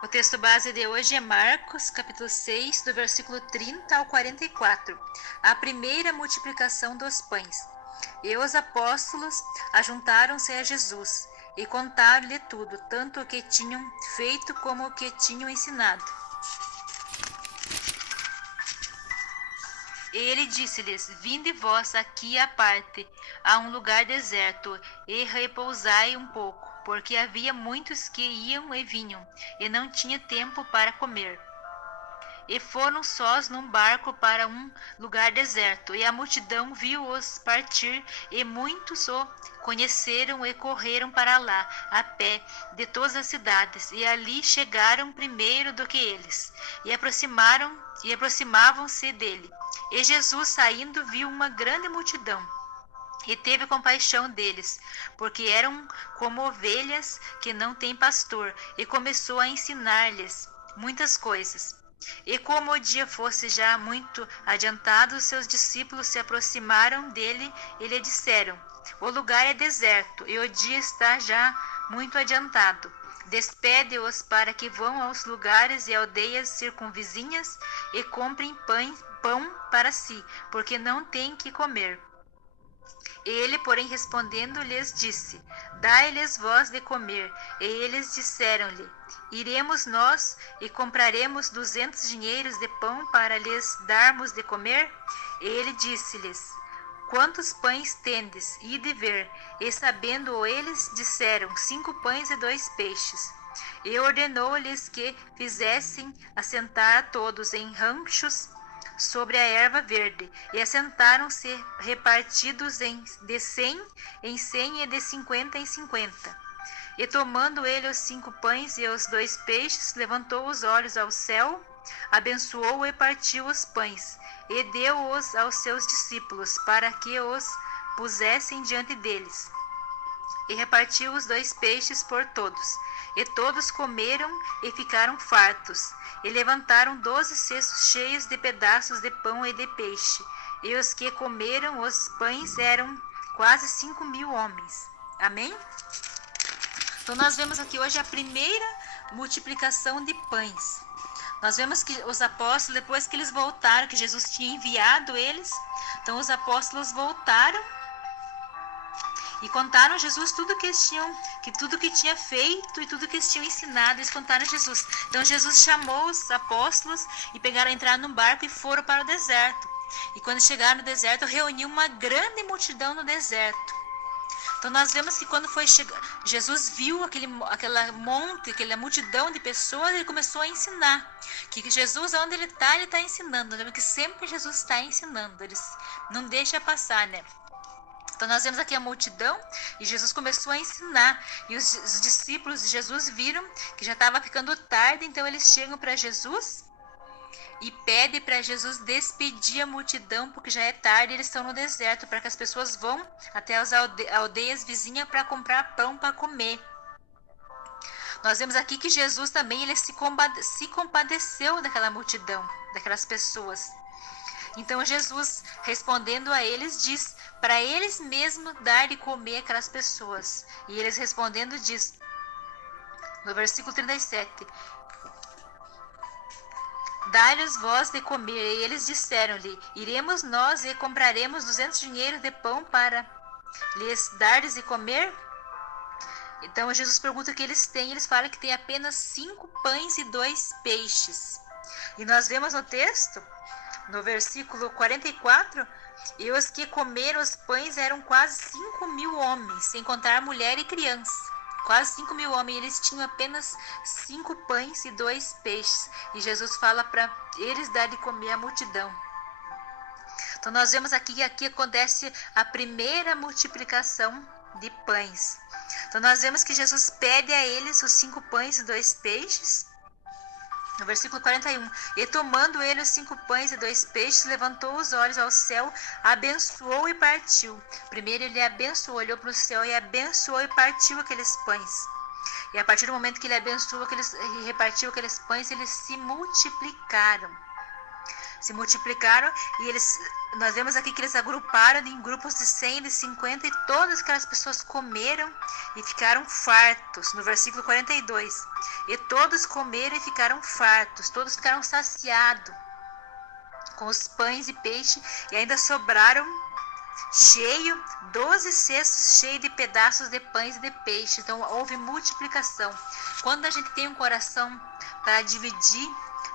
O texto base de hoje é Marcos, capítulo 6, do versículo 30 ao 44. A primeira multiplicação dos pães. E os apóstolos ajuntaram-se a Jesus e contaram-lhe tudo, tanto o que tinham feito como o que tinham ensinado. Ele disse-lhes: Vinde vós aqui à parte, a um lugar deserto, e repousai um pouco, porque havia muitos que iam e vinham, e não tinha tempo para comer. E foram sós num barco para um lugar deserto, e a multidão viu-os partir, e muitos o conheceram e correram para lá, a pé, de todas as cidades, e ali chegaram primeiro do que eles, e aproximavam-se dele. E Jesus, saindo, viu uma grande multidão, e teve compaixão deles, porque eram como ovelhas que não têm pastor, e começou a ensinar-lhes muitas coisas. E como o dia fosse já muito adiantado, seus discípulos se aproximaram dele e lhe disseram: O lugar é deserto e o dia está já muito adiantado. Despede-os para que vão aos lugares e aldeias circunvizinhas e comprem pão para si, porque não têm que comer. Ele, porém, respondendo, lhes disse: Dai-lhes vós de comer. E eles disseram-lhe: Iremos nós e compraremos 200 dinheiros de pão para lhes darmos de comer? E ele disse-lhes: Quantos pães tendes? Ide ver. E sabendo-o eles, disseram: 5 pães e 2 peixes. E ordenou-lhes que fizessem assentar a todos em ranchos sobre a erva verde, e assentaram-se repartidos de 100 em 100 e de 50 em 50. E tomando ele os 5 pães e os 2 peixes, levantou os olhos ao céu, abençoou e partiu os pães, e deu-os aos seus discípulos, para que os pusessem diante deles. E repartiu os 2 peixes por todos. E todos comeram e ficaram fartos. E levantaram 12 cestos cheios de pedaços de pão e de peixe. E os que comeram os pães eram quase 5.000 homens. Amém? Então nós vemos aqui hoje a primeira multiplicação de pães. Nós vemos que os apóstolos, depois que eles voltaram, que Jesus tinha enviado eles, então os apóstolos voltaram e contaram a Jesus tudo que tinha feito e tudo que eles tinham ensinado. Eles contaram a Jesus. Então Jesus chamou os apóstolos e pegaram a entrar num barco e foram para o deserto. E quando chegaram no deserto, reuniu uma grande multidão no deserto. Então nós vemos que quando foi chegar, Jesus viu aquela multidão de pessoas, ele começou a ensinar. Que Jesus, onde ele está ensinando. Nós vemos que sempre Jesus está ensinando. Ele não deixa passar, né? Então nós vemos aqui a multidão e Jesus começou a ensinar. E os discípulos de Jesus viram que já estava ficando tarde, então eles chegam para Jesus e pedem para Jesus despedir a multidão, porque já é tarde e eles estão no deserto, para que as pessoas vão até as aldeias vizinhas para comprar pão para comer. Nós vemos aqui que Jesus também ele se compadeceu daquela multidão, daquelas pessoas. Então Jesus, respondendo a eles, diz para eles mesmos dar de comer aquelas pessoas. E eles respondendo diz, no versículo 37, Dai-lhes vós de comer. E eles disseram-lhe, Iremos nós e compraremos 200 dinheiros de pão para lhes dardes de comer? Então Jesus pergunta o que eles têm. Eles falam que tem apenas 5 pães e 2 peixes. E nós vemos no texto, no versículo 44, e os que comeram os pães eram quase 5.000 homens, sem contar mulher e criança. Quase 5.000 homens, e eles tinham apenas 5 pães e 2 peixes. E Jesus fala para eles dar de comer à multidão. Então nós vemos aqui que aqui acontece a primeira multiplicação de pães. Então nós vemos que Jesus pede a eles os 5 pães e 2 peixes. No versículo 41, e tomando ele os 5 pães e 2 peixes, levantou os olhos ao céu, abençoou e partiu. Primeiro ele abençoou, olhou para o céu e abençoou e partiu aqueles pães. E a partir do momento que ele abençoou e repartiu aqueles pães, eles se multiplicaram. se multiplicaram e nós vemos aqui que eles agruparam em grupos de 100, de 50 e todas aquelas pessoas comeram e ficaram fartos, no versículo 42. E todos comeram e ficaram fartos, todos ficaram saciados com os pães e peixe e ainda sobraram 12 cestos cheios de pedaços de pães e de peixe. Então houve multiplicação. Quando a gente tem um coração para dividir,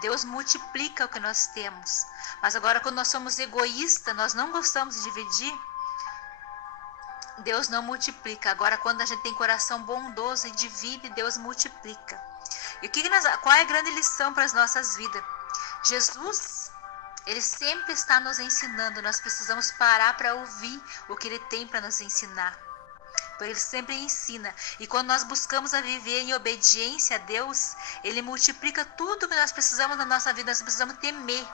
Deus multiplica o que nós temos. Mas agora quando nós somos egoístas, nós não gostamos de dividir, Deus não multiplica. Agora quando a gente tem coração bondoso e divide, Deus multiplica. E qual é a grande lição para as nossas vidas? Jesus, Ele sempre está nos ensinando. Nós precisamos parar para ouvir o que Ele tem para nos ensinar. Porque Ele sempre ensina. E quando nós buscamos a viver em obediência a Deus, Ele multiplica tudo que nós precisamos na nossa vida. Nós precisamos temer.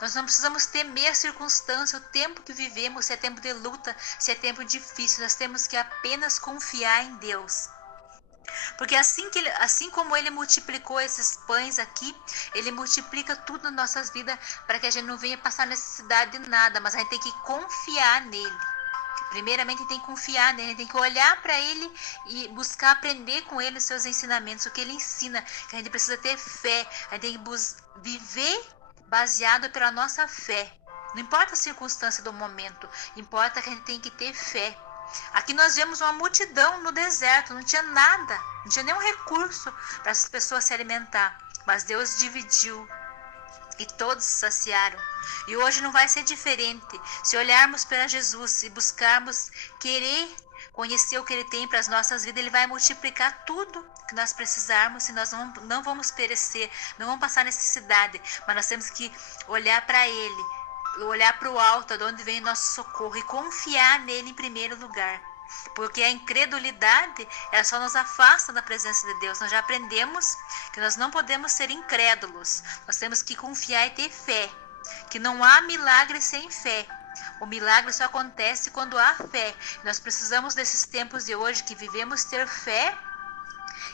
Nós não precisamos temer a circunstância, o tempo que vivemos, se é tempo de luta, se é tempo difícil. Nós temos que apenas confiar em Deus. Porque assim como Ele multiplicou esses pães aqui, Ele multiplica tudo nas nossas vidas para que a gente não venha passar necessidade de nada, mas a gente tem que confiar nele. Primeiramente, a gente tem que confiar nele, a gente tem que olhar para Ele e buscar aprender com Ele os seus ensinamentos, o que Ele ensina, que a gente precisa ter fé, a gente tem que viver baseado pela nossa fé. Não importa a circunstância do momento, importa que a gente tem que ter fé. Aqui nós vemos uma multidão no deserto, não tinha nada, não tinha nenhum recurso para as pessoas se alimentar. Mas Deus dividiu e todos se saciaram. E hoje não vai ser diferente. Se olharmos para Jesus e buscarmos querer conhecer o que Ele tem para as nossas vidas, Ele vai multiplicar tudo que nós precisarmos e nós não vamos perecer, não vamos passar necessidade. Mas nós temos que olhar para Ele, olhar para o alto, de onde vem o nosso socorro e confiar nele em primeiro lugar. Porque a incredulidade, ela só nos afasta da presença de Deus. Nós já aprendemos que nós não podemos ser incrédulos. Nós temos que confiar e ter fé. Que não há milagre sem fé. O milagre só acontece quando há fé. Nós precisamos desses tempos de hoje que vivemos ter fé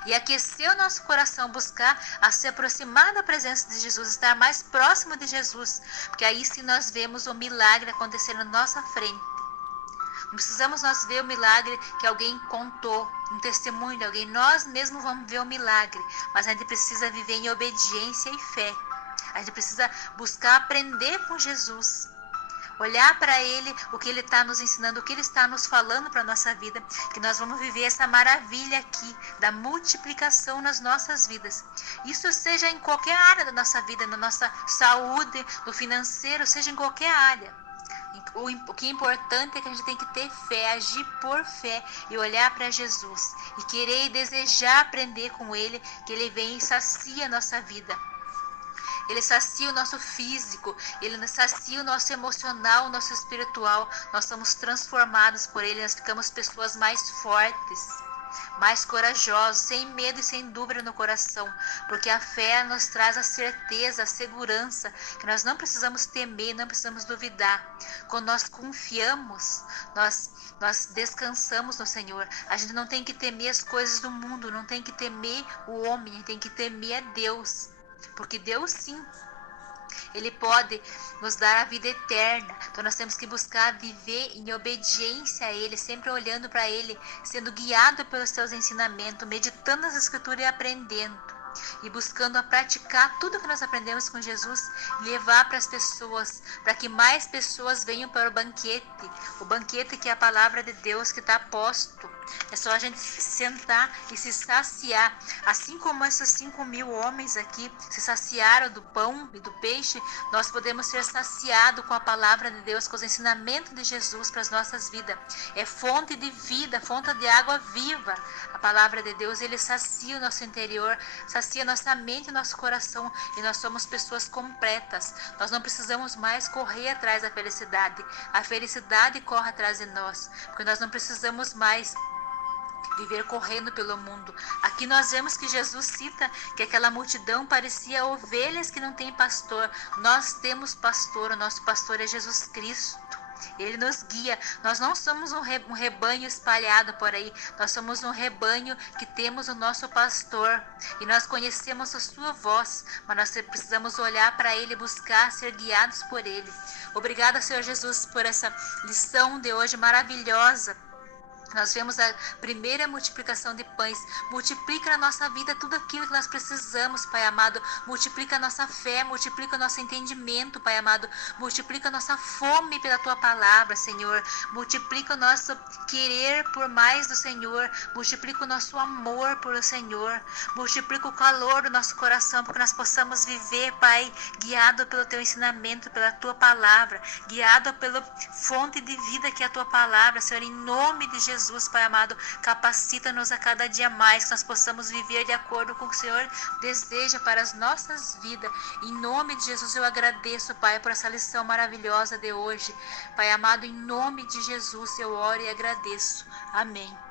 e aquecer o nosso coração, buscar a se aproximar da presença de Jesus, estar mais próximo de Jesus, porque aí sim nós vemos o milagre acontecer na nossa frente. Não precisamos nós ver o milagre que alguém contou, um testemunho de alguém, nós mesmos vamos ver o milagre, mas a gente precisa viver em obediência e fé. A gente precisa buscar aprender com Jesus. Olhar para Ele, o que Ele está nos ensinando, o que Ele está nos falando para a nossa vida, que nós vamos viver essa maravilha aqui, da multiplicação nas nossas vidas. Isso seja em qualquer área da nossa vida, na nossa saúde, no financeiro, seja em qualquer área. O que é importante é que a gente tem que ter fé, agir por fé e olhar para Jesus. E querer e desejar aprender com Ele, que Ele vem e sacia a nossa vida. Ele sacia o nosso físico, Ele sacia o nosso emocional, o nosso espiritual. Nós somos transformados por Ele, nós ficamos pessoas mais fortes, mais corajosas, sem medo e sem dúvida no coração. Porque a fé nos traz a certeza, a segurança, que nós não precisamos temer, não precisamos duvidar. Quando nós confiamos, nós descansamos no Senhor. A gente não tem que temer as coisas do mundo, não tem que temer o homem, a gente tem que temer a Deus. Porque Deus sim, Ele pode nos dar a vida eterna. Então nós temos que buscar viver em obediência a Ele, sempre olhando para Ele, sendo guiado pelos seus ensinamentos, meditando nas Escrituras e aprendendo. E buscando a praticar tudo que nós aprendemos com Jesus, levar para as pessoas, para que mais pessoas venham para o banquete que é a palavra de Deus que está posto. É só a gente sentar e se saciar, assim como esses 5.000 homens aqui se saciaram do pão e do peixe, nós podemos ser saciados com a palavra de Deus, com os ensinamentos de Jesus para as nossas vidas. É fonte de vida, fonte de água viva. A palavra de Deus, Ele sacia o nosso interior, sacia nossa mente e nosso coração, e nós somos pessoas completas. Nós não precisamos mais correr atrás da felicidade. A felicidade corre atrás de nós, porque nós não precisamos mais viver correndo pelo mundo. Aqui nós vemos que Jesus cita que aquela multidão parecia ovelhas que não têm pastor. Nós temos pastor, o nosso pastor é Jesus Cristo. Ele nos guia. Nós não somos um rebanho espalhado por aí. Nós somos um rebanho que temos o nosso pastor. E nós conhecemos a sua voz. Mas nós precisamos olhar para ele e buscar ser guiados por ele. Obrigada, Senhor Jesus, por essa lição de hoje maravilhosa. Nós vemos a primeira multiplicação de pães. Multiplica na nossa vida tudo aquilo que nós precisamos, Pai amado. Multiplica a nossa fé, multiplica o nosso entendimento, Pai amado. Multiplica a nossa fome pela Tua palavra, Senhor. Multiplica o nosso querer por mais do Senhor. Multiplica o nosso amor por o Senhor. Multiplica o calor do nosso coração, para que nós possamos viver, Pai, guiado pelo Teu ensinamento, pela Tua palavra. Guiado pela fonte de vida que é a Tua palavra, Senhor, em nome de Jesus. Pai amado, capacita-nos a cada dia mais, que nós possamos viver de acordo com o que o Senhor deseja para as nossas vidas. Em nome de Jesus eu agradeço, Pai, por essa lição maravilhosa de hoje. Pai amado, em nome de Jesus eu oro e agradeço. Amém.